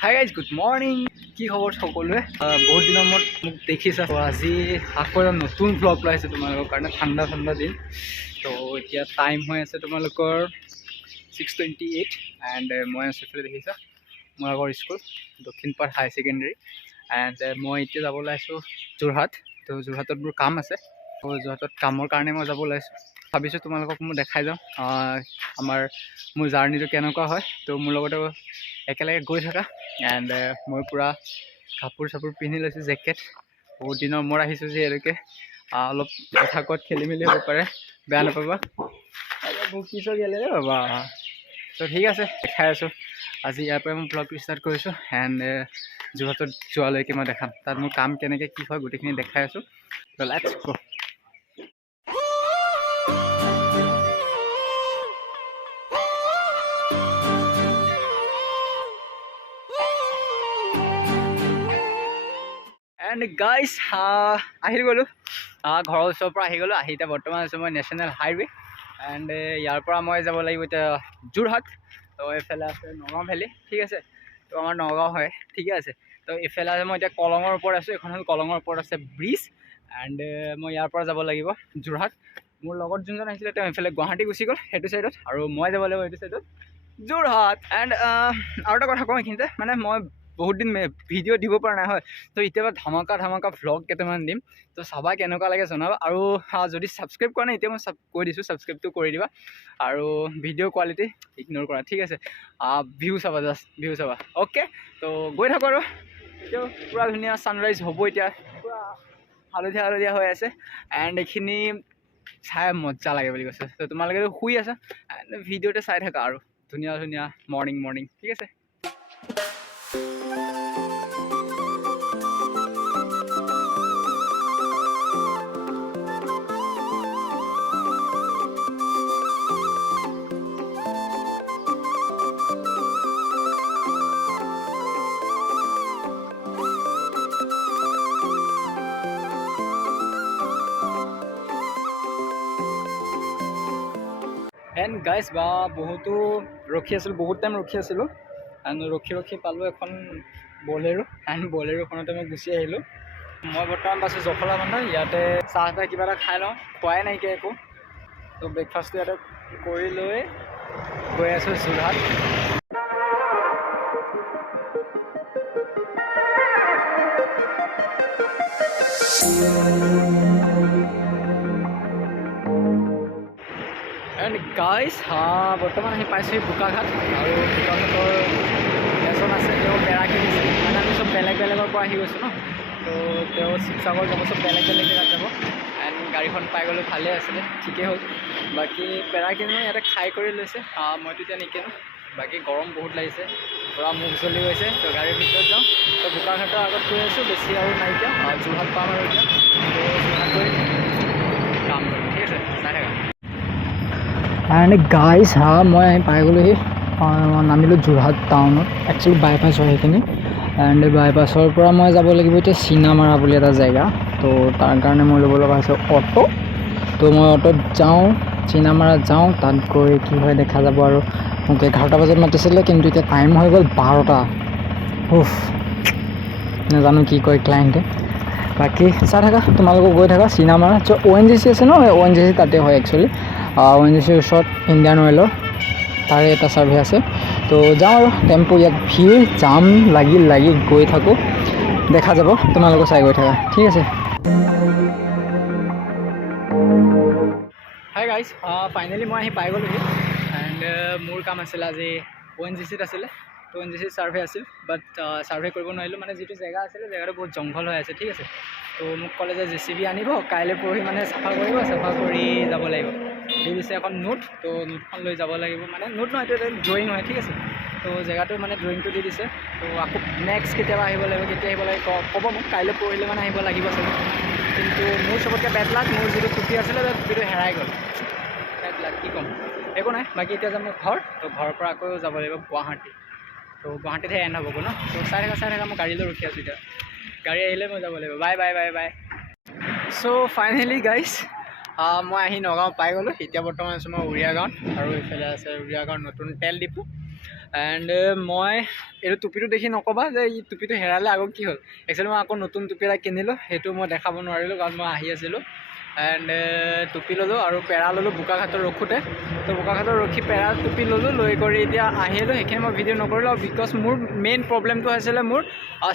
Hi guys good morning কি খবৰ সকলোৱে বহুত দিনৰ মূৰত মোক দেখিছা আজি আকৌ এটা নতুন ব্লগ ওলাইছে তোমালোকৰ কাৰণে ঠাণ্ডা দিন তো এতিয়া টাইম হৈ আছে তোমালোকৰ 6:28 এণ্ড মই আছোঁ এইফালে দেখিছা মোৰ আগৰ school Dakshinpat high secondary and মই এতিয়া যাব ওলাইছোঁ যোৰহাট তো যোৰহাটত মোৰ কাম আছে তো যোৰহাটত কামৰ কাৰণে মই যাব ওলাইছোঁ ভাবিছোঁ তোমালোকক মই দেখাই যাওঁ মোৰ জাৰ্ণিটো কেনেকুৱা হয় তো মোৰ লগতে একেলগে গৈ থাকা এণ্ড মই পূৰা কাপোৰ চাপোৰ পিন্ধি লৈছোঁ জেকেট বহুত দিনৰ মূৰত আহিছোঁ যিহেতুকে অলপ কথা কোৱাত খেলি মেলি হ'ব পাৰে বেয়া নাপাবা বুকিছোঁ গেলে বাবা তো ঠিক আছে দেখাই আছোঁ আজি ইয়াৰ পৰাই মই ব্লগটো ষ্টাৰ্ট কৰিছোঁ এণ্ড যোৰহাটত যোৱালৈকে মই দেখাম তাত মোৰ কাম কেনেকৈ কি হয় গোটেইখিনি দেখাই আছোঁ তো লেটছ গো এণ্ড গাইজ আহি গ'লোঁ ঘৰৰ ওচৰৰ পৰা আহি গ'লোঁ এতিয়া বৰ্তমান আছোঁ মই নেশ্যনেল হাইৱে এণ্ড ইয়াৰ পৰা মই যাব লাগিব এতিয়া যোৰহাট তো এইফালে আছে নগাঁও ভেলী ঠিক আছে তো আমাৰ নগাঁও হয় ঠিকে আছে তো এইফালে আছে মই এতিয়া কলঙৰ ওপৰত আছোঁ এখন হ'ল কলঙৰ ওপৰত আছে ব্ৰিজ এণ্ড মই ইয়াৰ পৰা যাব লাগিব যোৰহাট মোৰ লগত যোনজন আহিছিলে তেওঁ এইফালে গুৱাহাটী গুচি গ'ল সেইটো ছাইডত আৰু মই যাব লাগিব এইটো ছাইডত যোৰহাট এণ্ড আৰু এটা কথা কওঁ এইখিনিতে মানে মই বহুত দিন ভিডিঅ' দিব পৰা নাই হয় তো এতিয়া ধামাকা ভ্লগ কেইটামান দিম তো চাবা কেনেকুৱা লাগে জনাবা আৰু যদি ছাবস্ক্ৰাইব কৰা নাই এতিয়া মই কৈ দিছোঁ ছাবস্ক্ৰাইবটো কৰি দিবা আৰু ভিডিঅ' কোৱালিটি ইগন'ৰ কৰা ঠিক আছে ভিউ চাবা জাষ্ট ভিউ চাবা অ'কে তো গৈ থাকোঁ আৰু এতিয়াও পূৰা ধুনীয়া ছানৰাইজ হ'ব এতিয়া পূৰা হালধীয়া হৈ আছে এণ্ড এইখিনি চাই মজা লাগে বুলি কৈছে তো তোমালোকেতো শুই আছা এণ্ড ভিডিঅ'তে চাই থাকা আৰু ধুনীয়া মৰ্ণিং ঠিক আছে এণ্ড গাইজ বহুতো ৰখি আছিলোঁ বহুত টাইম ৰখি আছিলোঁ এণ্ড ৰখি পালোঁ এখন বলেৰো এণ্ড বলেৰোখনতে মই গুচি আহিলোঁ মই বৰ্তমান পাইছোঁ জখলা বন্ধা ইয়াতে চাহ কিবা এটা খাই লওঁ খোৱাই নাইকিয়া একো তো ব্ৰেকফাষ্টটো ইয়াতে কৰি লৈ গৈ আছোঁ যোৰহাট এণ্ড গাইজ বৰ্তমান আহি পাইছোঁ বোকাঘাট আৰু বোকাঘাটৰ এজন আছে তেওঁ পেৰা কিনিছে মানে আমি চব বেলেগৰ পৰা আহি গৈছোঁ ন তো তেওঁ শিৱসাগৰ যাব চব বেলেগ জেগাত যাব এণ্ড গাড়ীখন পাই গ'লোঁ ভালেই আছিলে ঠিকেই হ'ল বাকী পেৰা কিনো ইয়াতে খাই কৰি লৈছে মইতো এতিয়া নিকিনো বাকী গৰম বহুত লাগিছে পূৰা মুখ জ্বলি গৈছে তো গাড়ীৰ ভিতৰত যাওঁ তো বোকাঘাটৰ আগত গৈ আছোঁ বেছি আৰু নাইকিয়া যোৰহাট পাম আৰু এতিয়া তো যোৰহাট গৈ কাম কৰিম ঠিক আছে চাই থাকা এণ্ড গাইজ মই আহি পাই গ'লোহি নামিলোঁ যোৰহাট টাউনত একচুৱেলি বাইপাছ হয় সেইখিনি এণ্ড বাইপাছৰ পৰা মই যাব লাগিব এতিয়া চিনামাৰা বুলি এটা জেগা তো তাৰ কাৰণে মই ল'ব লগা হৈছে অ'টো তো মই অ'টোত যাওঁ চিনামাৰা যাওঁ তাত গৈ কি হয় দেখা যাব আৰু মোক 11টা বজাত মাতিছিলে কিন্তু এতিয়া টাইম হৈ গ'ল 12টা নাজানো কি কয় ক্লাইণ্টে বাকী চাই থাকা তোমালোকক গৈ থাকা চিনামাৰা ONGC আছে ন ONGC তাতে হয় একচুৱেলি ONGCৰ ওচৰত ইণ্ডিয়ান অইলৰ তাৰে এটা ছাৰ্ভে আছে তো যাওঁ আৰু টেম্পু ইয়াত ভিৰ জাম লাগি গৈ থাকোঁ দেখা যাব তোমালোকক চাই গৈ থাকা ঠিক আছে হাই গাইজ ফাইনেলি মই আহি পাই গ'লোহি এণ্ড মোৰ কাম আছিলে আজি ONGCত আছিলে তো ONGC ছাৰ্ভে আছিল বাট ছাৰ্ভে কৰিব নোৱাৰিলোঁ মানে যিটো জেগা আছিলে জেগাটো বহুত জংঘল হৈ আছে ঠিক আছে তো মোক ক'লে যে JCB আনিব কাইলৈ পৰহি মানে চাফা কৰি যাব লাগিব দি দিছে এখন নোট তো নোটখন লৈ যাব লাগিব মানে নোট নহয় এইটো ড্ৰয়িং হয় ঠিক আছে তো জেগাটো মানে ড্ৰয়িংটো দি দিছে তো আকৌ নেক্সট কেতিয়াবা আহিব লাগিব কেতিয়া আহিব লাগিব ক'ব মোক কাইলৈ পৰহিলৈ মানে আহিব লাগিব চাগে কিন্তু মোৰ চবতকৈ বেড লাক মোৰ যিটো টুপি আছিলে টুপিটো হেৰাই গ'ল বেড লাক কি ক'ম একো নাই বাকী এতিয়া যাম মই ঘৰ তো ঘৰৰ পৰা আকৌ যাব লাগিব গুৱাহাটী তো গুৱাহাটীতহে এণ্ড হ'বগৈ ন তো চাই থাকা মই গাড়ীলৈ ৰখি আছোঁ এতিয়া গাড়ী আহিলে মই যাব লাগিব বাই চ' ফাইনেলি গাইজ মই আহি নগাঁও পাই গ'লোঁ এতিয়া বৰ্তমান আছোঁ মই উৰিয়া গাঁৱত আৰু এইফালে আছে উৰিয়া গাঁৱৰ নতুন তেল ডিপু এণ্ড মই এইটো টুপিটো দেখি নক'বা যে এই টুপিটো হেৰালে আকৌ কি হ'ল। একচুৱেলি মই আকৌ নতুন টুপি এটা কিনিলোঁ, সেইটো মই দেখাব নোৱাৰিলোঁ কাৰণ মই আহি আছিলোঁ। এণ্ড টুপি ল'লোঁ আৰু পেৰা ল'লোঁ বোকাখাটত ৰখোঁতে। তো বোকাখাটত ৰখি পেৰা টুপি ল'লোঁ, লৈ কৰি এতিয়া আহিলোঁ। সেইখিনি মই ভিডিঅ' নকৰিলোঁ আৰু বিকজ মোৰ মেইন প্ৰব্লেমটো হৈছিলে মোৰ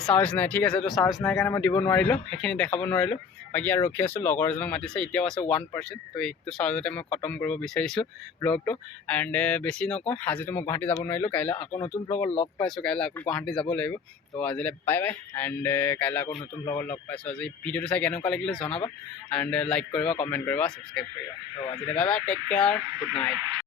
চাৰ্জ নাই, ঠিক আছে। তো চাৰ্জ নাই কাৰণে মই দিব নোৱাৰিলোঁ, সেইখিনি দেখাব নোৱাৰিলোঁ। বাকী আৰু ৰখি আছোঁ, লগৰ এজনক মাতিছে, এতিয়াও আছে 1%। তো এইটো চাৰ্জতে মই খতম কৰিব বিচাৰিছোঁ ব্লগটো। এণ্ড বেছি নকওঁ, আজিতো মই গুৱাহাটী যাব নোৱাৰিলোঁ, কাইলৈ আকৌ নতুন ব্লগত লগ পাইছোঁ, কাইলৈ আকৌ গুৱাহাটী যাব লাগিব। তো আজিলৈ বাই বাই, এণ্ড কাইলৈ আকৌ নতুন ব্লগত লগ পাইছোঁ। আজি ভিডিঅ'টো চাই কেনেকুৱা লাগিলে জনাবা, এণ্ড লাইক কৰিবা, কমেণ্ট কৰিবা, ছাবস্ক্ৰাইব কৰিবা। তো আজিলৈ bye bye, take care, good night.